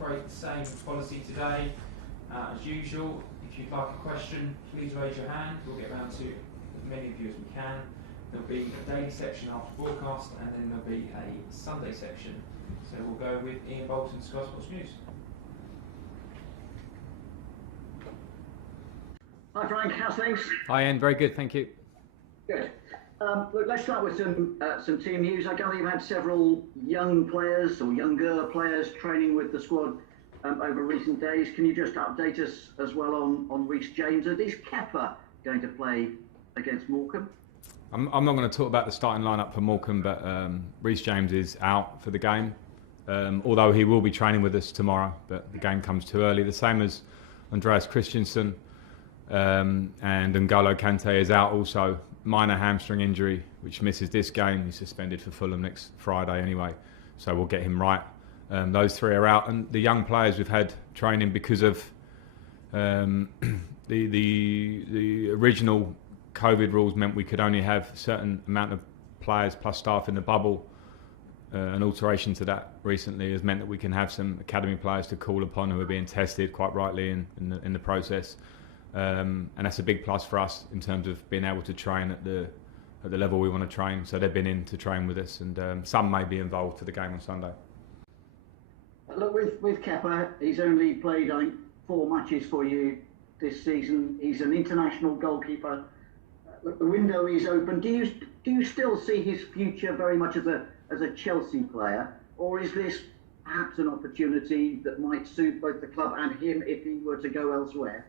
operate the same policy today as usual. If you'd like a question, please raise your hand. We'll get around to as many of you as we can. There'll be a daily section after broadcast, and then there'll be a Sunday section. So we'll go with Ian Bolton, Sky Sports News. Hi Frank, how's things? Hi Ian, very good, thank you. Good. Look, let's start with some team news. I gather you've had several young players or younger players training with the squad over recent days. Can you just update us as well on Reece James? Is Kepa going to play against Morecambe? I'm not going to talk about the starting lineup for Morecambe, but Reece James is out for the game. Although he will be training with us tomorrow, but the game comes too early. The same as Andreas Christensen, and N'Golo Kante is out also. Minor hamstring injury, which misses this game. He's suspended for Fulham next Friday anyway, so we'll get him right. Those three are out, and the young players we've had training because of the original COVID rules meant we could only have a certain amount of players plus staff in the bubble. An alteration to that recently has meant that we can have some academy players to call upon who are being tested quite rightly in the process. And that's a big plus for us in terms of being able to train at the level we want to train. So they've been in to train with us, and some may be involved for the game on Sunday. Look, with Kepa, he's only played, I think, 4 matches for you this season. He's an international goalkeeper. Look, the window is open. Do you still see his future very much as a Chelsea player, or is this perhaps an opportunity that might suit both the club and him if he were to go elsewhere?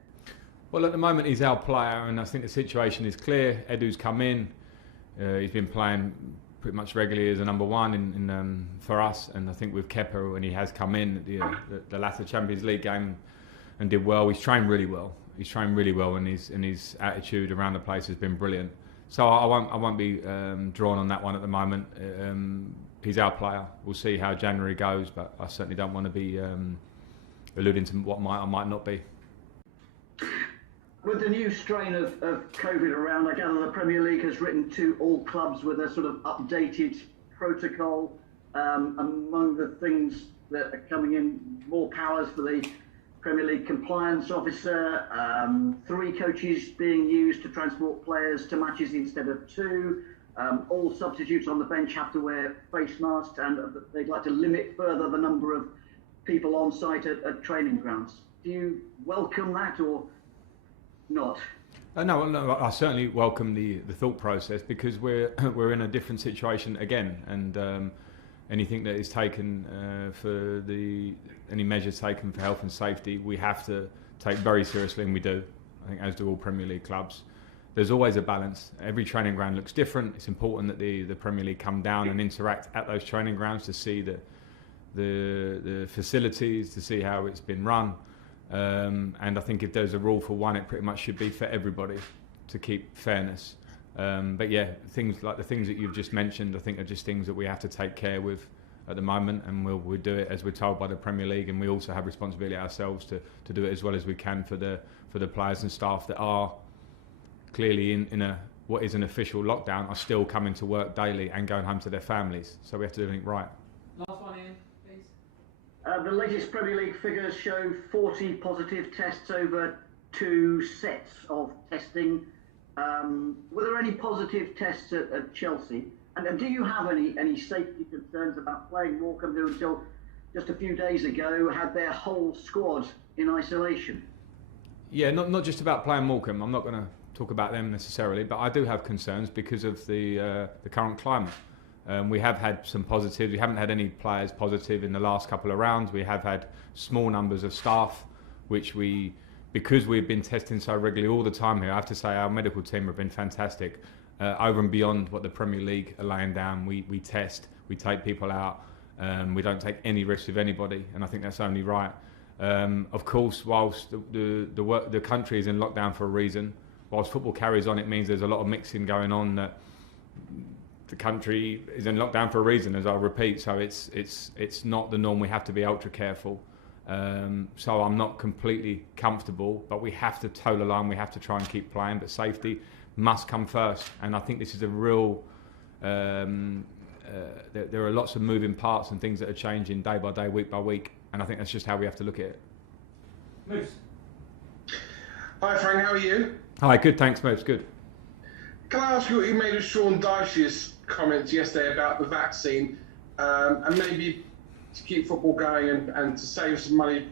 Well, at the moment he's our player, and I think the situation is clear. Edu's come in. He's been playing pretty much regularly as a number one for us, and I think with Kepa, when he has come in the latter Champions League game and did well, he's trained really well. He's trained really well, and his attitude around the place has been brilliant. So I won't be drawn on that one at the moment. He's our player. We'll see how January goes, but I certainly don't want to be alluding to what might or might not be. With the new strain of COVID around, I gather the Premier League has written to all clubs with a sort of updated protocol. Among the things that are coming in, more powers for the Premier League compliance officer, 3 coaches being used to transport players to matches instead of 2. All substitutes on the bench have to wear face masks, and they'd like to limit further the number of people on site at training grounds. Do you welcome that or not? No, I certainly welcome the thought process, because we're in a different situation again, and anything that is taken any measures taken for health and safety, we have to take very seriously, and we do. I think as do all Premier League clubs. There's always a balance. Every training ground looks different. It's important that the Premier League come down and interact at those training grounds to see the facilities, to see how it's been run. And I think if there's a rule for one, it pretty much should be for everybody to keep fairness. But yeah, things like the things that you've just mentioned, I think are just things that we have to take care with at the moment, and we'll do it as we're told by the Premier League, and we also have responsibility ourselves to do it as well as we can for the players and staff that are clearly in what is an official lockdown, are still coming to work daily and going home to their families. So we have to do everything right. Last one, Ian, please. The latest Premier League figures show 40 positive tests over 2 sets of testing. Were there any positive tests at Chelsea? And do you have any safety concerns about playing Morecambe, who until just a few days ago had their whole squad in isolation? Yeah, not just about playing Morecambe. I'm not going to talk about them necessarily, but I do have concerns because of the current climate. We have had some positives. We haven't had any players positive in the last couple of rounds. We have had small numbers of staff, which because we've been testing so regularly all the time here, I have to say our medical team have been fantastic. Over and beyond what the Premier League are laying down, we test, we take people out, we don't take any risks with anybody, and I think that's only right. Of course, whilst the country is in lockdown for a reason, whilst football carries on, it means there's a lot of mixing going on. That the country is in lockdown for a reason, as I'll repeat. So it's not the norm. We have to be ultra careful. So I'm not completely comfortable, but we have to toe the line. We have to try and keep playing, but safety must come first. And I think this is a real. There are lots of moving parts and things that are changing day by day, week by week. And I think that's just how we have to look at it. Moose. Hi Frank, how are you? Hi, good, thanks, Moose, good. Can I ask you what you made of Sean Dyche's comments yesterday about the vaccine, and maybe to keep football going and to save some money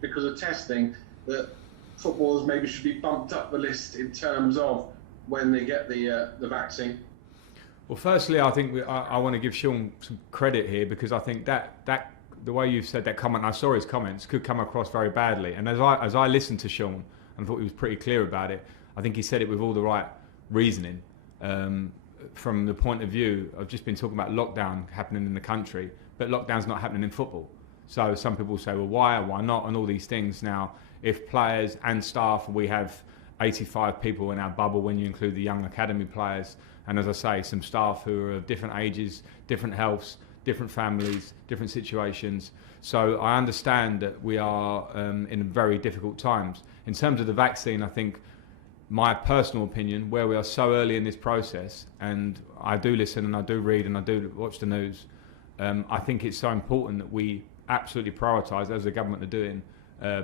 because of testing, that footballers maybe should be bumped up the list in terms of when they get the vaccine? Well, firstly, I think I want to give Sean some credit here, because I think that the way you've said that comment, I saw his comments, could come across very badly. And as I listened to Sean and thought he was pretty clear about it, I think he said it with all the right reasoning. From the point of view, I've just been talking about lockdown happening in the country, but lockdown's not happening in football. So some people say, well, why not, and all these things. Now, if players and staff, we have 85 people in our bubble when you include the young academy players, and as I say, some staff who are of different ages, different healths, different families, different situations. So I understand that we are in very difficult times. In terms of the vaccine, I think my personal opinion, where we are so early in this process, and I do listen and I do read and I do watch the news, I think it's so important that we absolutely prioritise, as the government are doing,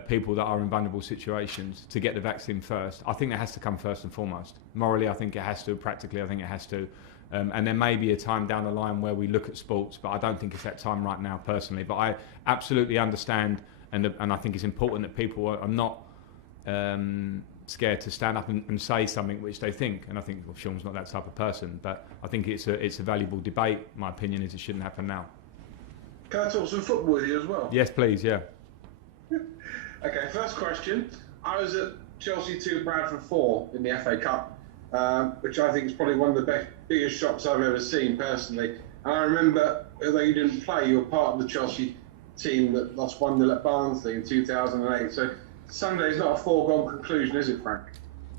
people that are in vulnerable situations, to get the vaccine first. I think that has to come first and foremost. Morally, I think it has to. Practically, I think it has to. And there may be a time down the line where we look at sports, but I don't think it's that time right now, personally. But I absolutely understand, and I think it's important that people are not scared to stand up and say something which they think. And I think, well, Sean's not that type of person, but I think it's a valuable debate. My opinion is it shouldn't happen now. Can I talk some football with you as well? Yes, please, yeah. Okay, first question. I was at Chelsea 2, Bradford 4 in the FA Cup, which I think is probably one of the biggest shocks I've ever seen personally. And I remember, although you didn't play, you were part of the Chelsea team that lost 1-0 at Barnsley in 2008. So Sunday is not a foregone conclusion, is it, Frank?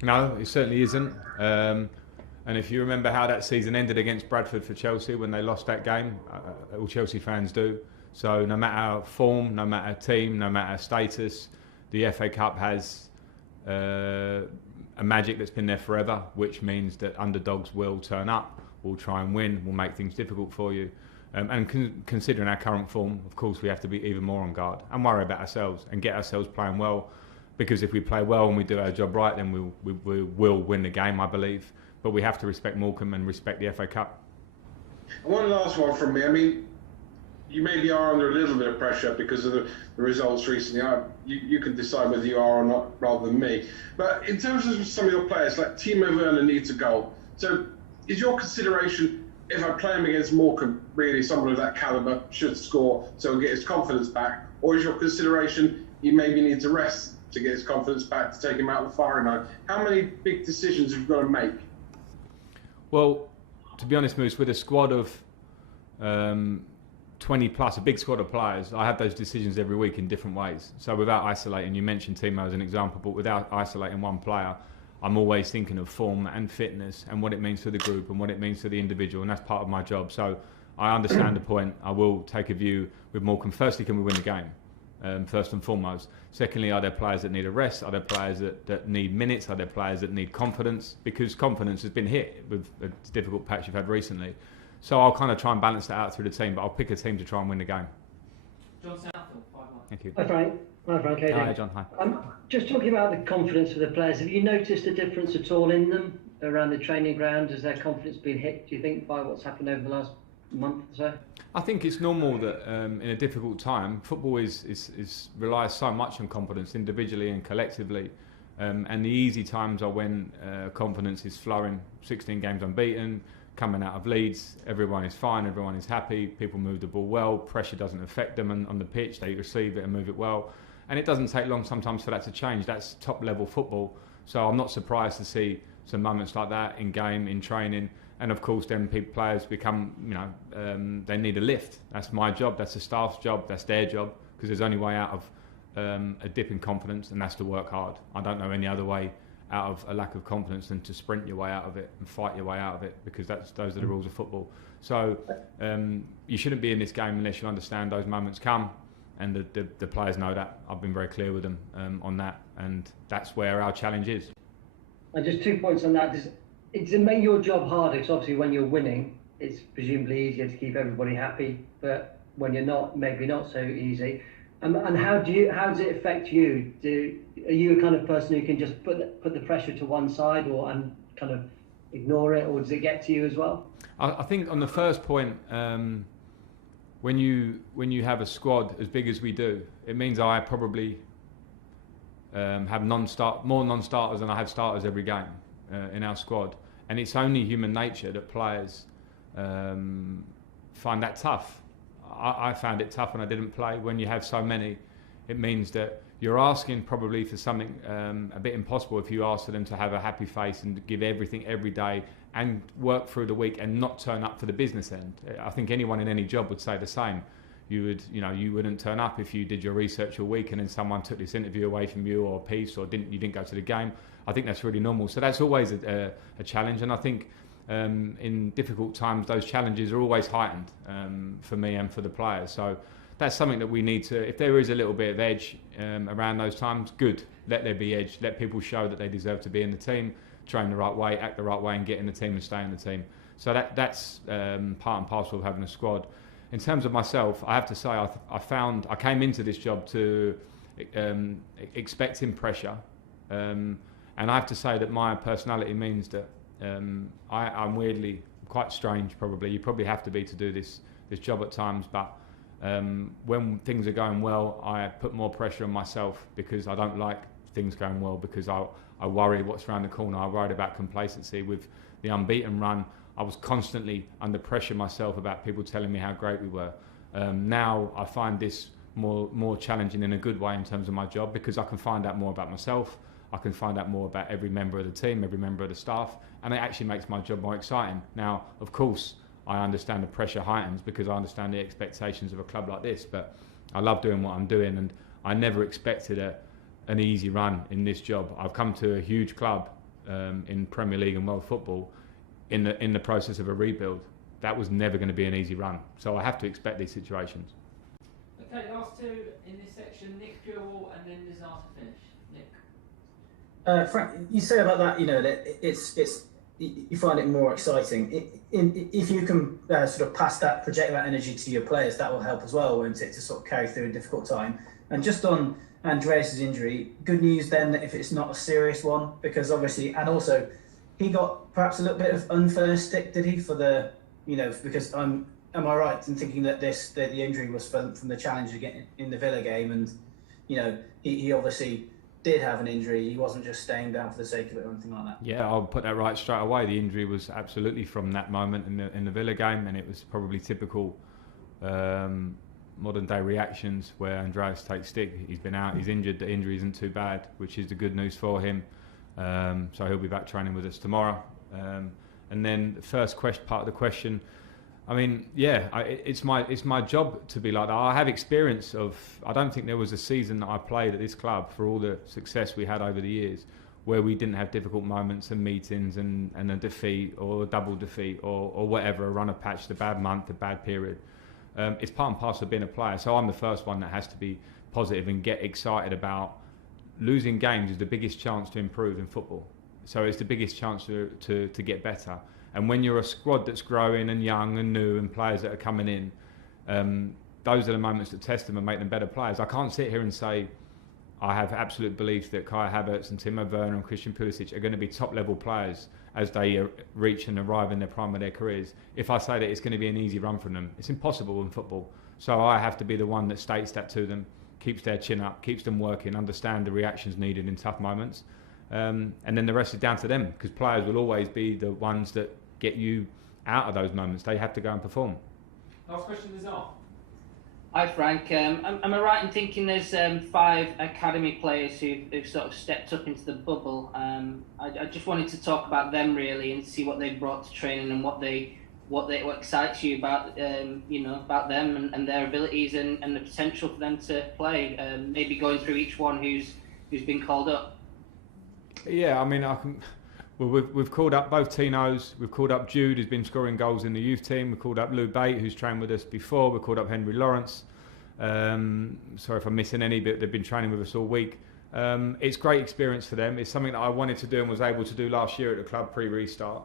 No, it certainly isn't. And if you remember how that season ended against Bradford for Chelsea when they lost that game, all Chelsea fans do. So no matter form, no matter team, no matter status, the FA Cup has a magic that's been there forever, which means that underdogs will turn up, will try and win, will make things difficult for you. Considering our current form, of course, we have to be even more on guard and worry about ourselves and get ourselves playing well. Because if we play well and we do our job right, then we will win the game, I believe. But we have to respect Morecambe and respect the FA Cup. One last one from me. I mean, you maybe are under a little bit of pressure because of the results recently. You can decide whether you are or not, rather than me. But in terms of some of your players, like Timo Werner needs a goal. So is your consideration, if I play him against Morecambe, really someone of that calibre should score so he'll get his confidence back? Or is your consideration he maybe needs to rest to get his confidence back, to take him out of the firing line? How many big decisions have you got to make? Well, to be honest, Moose, with a squad of 20 plus, a big squad of players, I have those decisions every week in different ways. So without isolating, you mentioned Timo as an example, but without isolating one player, I'm always thinking of form and fitness and what it means for the group and what it means for the individual, and that's part of my job. So I understand the point. I will take a view with Morecambe. Firstly, can we win the game? First and foremost. Secondly, are there players that need a rest? Are there players that need minutes? Are there players that need confidence? Because confidence has been hit with a difficult patch you've had recently. So I'll kind of try and balance that out through the team, but I'll pick a team to try and win the game. John Southall, 5-1. Thank you. Hi Frank. Hi Frank. How you doing? Hi John. Hi. Just talking about the confidence of the players, have you noticed a difference at all in them around the training ground? Has their confidence been hit, do you think, by what's happened over the last month or so? I think it's normal that in a difficult time, football relies so much on confidence individually and collectively. And the easy times are when confidence is flowing, 16 games unbeaten, coming out of leads, everyone is fine, everyone is happy, people move the ball well, pressure doesn't affect them on the pitch, they receive it and move it well. And it doesn't take long sometimes for that to change. That's top level football. So I'm not surprised to see some moments like that in game, in training. And of course then players become, they need a lift. That's my job, that's the staff's job, that's their job, because there's only way out of a dip in confidence, and that's to work hard. I don't know any other way out of a lack of confidence than to sprint your way out of it and fight your way out of it, because those are the rules of football. So you shouldn't be in this game unless you understand those moments come, and the players know that. I've been very clear with them on that, and that's where our challenge is. And just 2 points on that. Does it make your job harder? Because obviously when you're winning, it's presumably easier to keep everybody happy, but when you're not, maybe not so easy. And how does it affect you? Are you a kind of person who can just put the pressure to one side and kind of ignore it, or does it get to you as well? I think on the first point, when you have a squad as big as we do, it means I probably have more non-starters than I have starters every game in our squad, and it's only human nature that players find that tough. I found it tough when I didn't play. When you have so many, it means that you're asking probably for something a bit impossible if you ask for them to have a happy face and give everything every day and work through the week and not turn up for the business end. I think anyone in any job would say the same. You wouldn't turn up if you did your research all week and then someone took this interview away from you or a piece, or you didn't go to the game. I think that's really normal. So that's always a challenge, and I think in difficult times those challenges are always heightened for me and for the players. So that's something that we need to, if there is a little bit of edge around those times, good. Let there be edge. Let people show that they deserve to be in the team, train the right way, act the right way, and get in the team and stay in the team. So that's part and parcel of having a squad. In terms of myself, I have to say I came into this job to expecting pressure, and I have to say that my personality means that I'm weirdly quite strange. Probably you probably have to be to do this job at times, but when things are going well, I put more pressure on myself because I don't like things going well, because I worry what's around the corner. I worried about complacency. With the unbeaten run, I was constantly under pressure myself about people telling me how great we were. Now I find this more challenging in a good way in terms of my job, because I can find out more about myself. I can find out more about every member of the team, every member of the staff, and it actually makes my job more exciting. Now, of course, I understand the pressure heightens because I understand the expectations of a club like this, but I love doing what I'm doing, and I never expected an easy run in this job. I've come to a huge club in Premier League and world football in the process of a rebuild. That was never going to be an easy run, so I have to expect these situations. Okay, last two in this section, Nick Jewell and then Nizar to finish. Nick. Frank, you say about that, that it's you find it more exciting. If you can sort of project that energy to your players, that will help as well, won't it, to sort of carry through a difficult time. And just on Andreas's injury, good news then that if it's not a serious one, because obviously, and also he got perhaps a little bit of unfair stick, did he, for the, because am I right in thinking that the injury was from the challenge again in the Villa game, and he obviously did have an injury. He wasn't just staying down for the sake of it or anything like that. Yeah, I'll put that right straight away. The injury was absolutely from that moment in the Villa game, and it was probably typical modern day reactions where Andreas takes stick. He's been out, he's injured. The injury isn't too bad, which is the good news for him. So he'll be back training with us tomorrow. And then the first part of the question, I mean, yeah, it's my job to be like that. I have experience of, I don't think there was a season that I played at this club, for all the success we had over the years, where we didn't have difficult moments and meetings and a defeat or a double defeat or whatever, a run of patch, the bad month, the bad period. It's part and parcel of being a player. So I'm the first one that has to be positive and get excited about losing games is the biggest chance to improve in football. So it's the biggest chance to get better. And when you're a squad that's growing and young and new and players that are coming in, those are the moments that test them and make them better players. I can't sit here and say I have absolute belief that Kai Havertz and Timo Werner and Christian Pulisic are going to be top-level players as they reach and arrive in the prime of their careers. If I say that it's going to be an easy run from them, it's impossible in football. So I have to be the one that states that to them, keeps their chin up, keeps them working, understand the reactions needed in tough moments. And then the rest is down to them, because players will always be the ones that get you out of those moments. They have to go and perform. Last question is on. Hi Frank, am I right in thinking there's 5 academy players who've sort of stepped up into the bubble? I just wanted to talk about them really and see what they brought to training and what excites you about about them and their abilities and the potential for them to play. Maybe going through each one who's been called up. Yeah, I mean, we've called up both Tinos. We've called up Jude, who's been scoring goals in the youth team. We've called up Lou Bate, who's trained with us before. We've called up Henry Lawrence. Sorry if I'm missing any, but they've been training with us all week. It's great experience for them. It's something that I wanted to do and was able to do last year at the club pre-restart.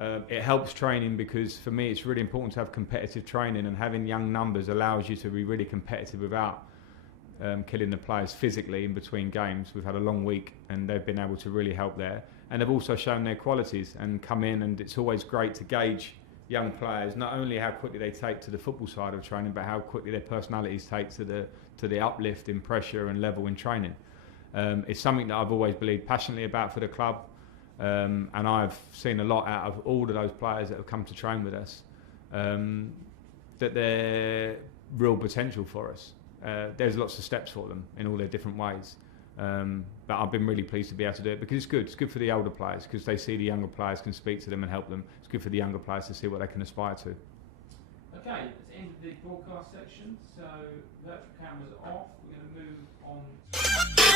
It helps training because for me it's really important to have competitive training, and having young numbers allows you to be really competitive without killing the players physically in between games. We've had a long week and they've been able to really help there. And they've also shown their qualities and come in, and it's always great to gauge young players, not only how quickly they take to the football side of training, but how quickly their personalities take to the uplift in pressure and level in training. It's something that I've always believed passionately about for the club, and I've seen a lot out of all of those players that have come to train with us, that they're real potential for us. There's lots of steps for them in all their different ways. But I've been really pleased to be able to do it because it's good. It's good for the older players because they see the younger players can speak to them and help them. It's good for the younger players to see what they can aspire to. Okay, that's the end of the broadcast section. So virtual cameras off. We're going to move on.